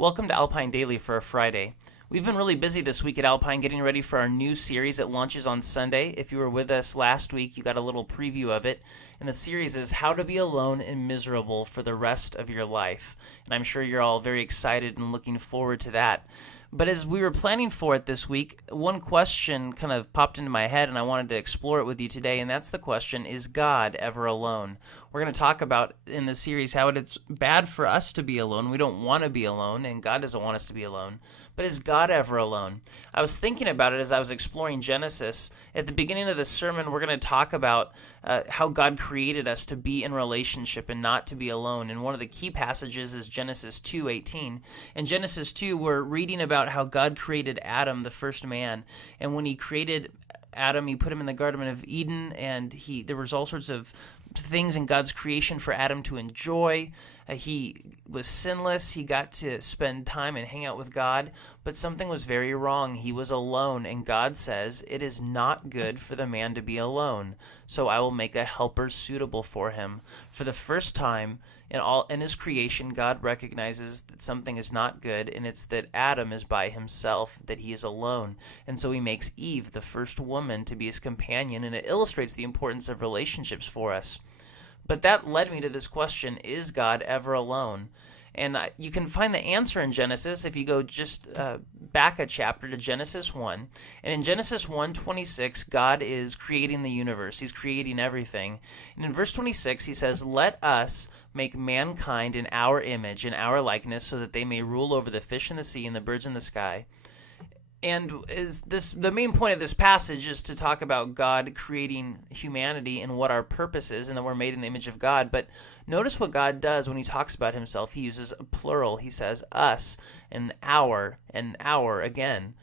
Welcome to Alpine Daily for a Friday. We've been really busy this week at Alpine getting ready for our new series that launches on Sunday. If you were with us last week, you got a little preview of it. And the series is How to Be Alone and Miserable for the Rest of Your Life. And I'm sure you're all very excited and looking forward to that. But as we were planning for it this week, one question kind of popped into my head and I wanted to explore it with you today, and that's the question, is God ever alone? We're going to talk about in this series how it's bad for us to be alone. We don't want to be alone, and God doesn't want us to be alone. But is God ever alone? I was thinking about it as I was exploring Genesis. At the beginning of this sermon, we're going to talk about how God created us to be in relationship and not to be alone. And one of the key passages is Genesis 2:18. In Genesis 2, we're reading about how God created Adam, the first man. And when he created Adam, he put him in the Garden of Eden, and there was all sorts of things in God's creation for Adam to enjoy. He was sinless. He got to spend time and hang out with God, but something was very wrong. He was alone, and God says, "It is not good for the man to be alone, so I will make a helper suitable for him." For the first time in his creation, God recognizes that something is not good, and it's that Adam is by himself, that he is alone. And so he makes Eve, the first woman, to be his companion, and it illustrates the importance of relationships for us. But that led me to this question, is God ever alone? And you can find the answer in Genesis if you go just back a chapter to Genesis 1. And in Genesis 1:26, God is creating the universe. He's creating everything. And in verse 26, he says, "Let us make mankind in our image, in our likeness, so that they may rule over the fish in the sea and the birds in the sky." And the main point of this passage is to talk about God creating humanity and what our purpose is, and that we're made in the image of God. But notice what God does when he talks about himself. He uses a plural. He says us and our again.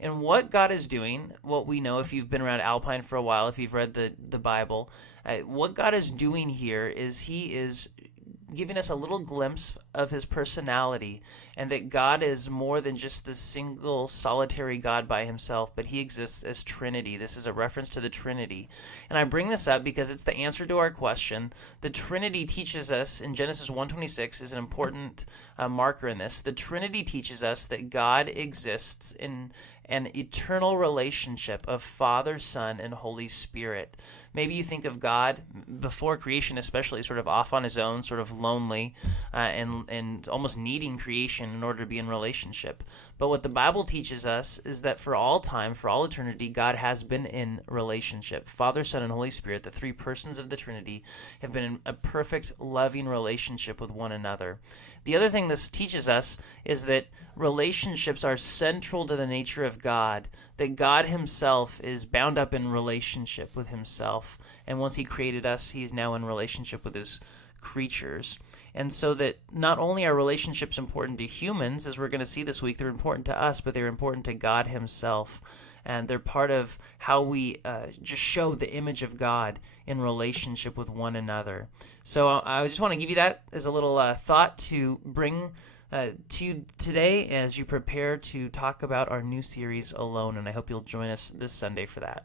And what God is doing, what we know if you've been around Alpine for a while, if you've read the Bible, what God is doing here is he is giving us a little glimpse of his personality, and that God is more than just the single solitary God by himself, but he exists as Trinity. This is a reference to the Trinity. And I bring this up because it's the answer to our question. The Trinity teaches us, in Genesis 1:26 is an important marker in this. The Trinity teaches us that God exists in an eternal relationship of Father, Son, and Holy Spirit. Maybe you think of God before creation, especially sort of off on his own, sort of lonely, and almost needing creation in order to be in relationship. But what the Bible teaches us is that for all time, for all eternity, God has been in relationship. Father, Son, and Holy Spirit, the three persons of the Trinity, have been in a perfect, loving relationship with one another. The other thing this teaches us is that relationships are central to the nature of God, that God himself is bound up in relationship with himself. And once he created us, he's now in relationship with his creatures. And so that not only are relationships important to humans, as we're going to see this week, they're important to us, but they're important to God himself. And they're part of how we just show the image of God in relationship with one another. So I just want to give you that as a little thought to bring to you today as you prepare to talk about our new series, Alone. And I hope you'll join us this Sunday for that.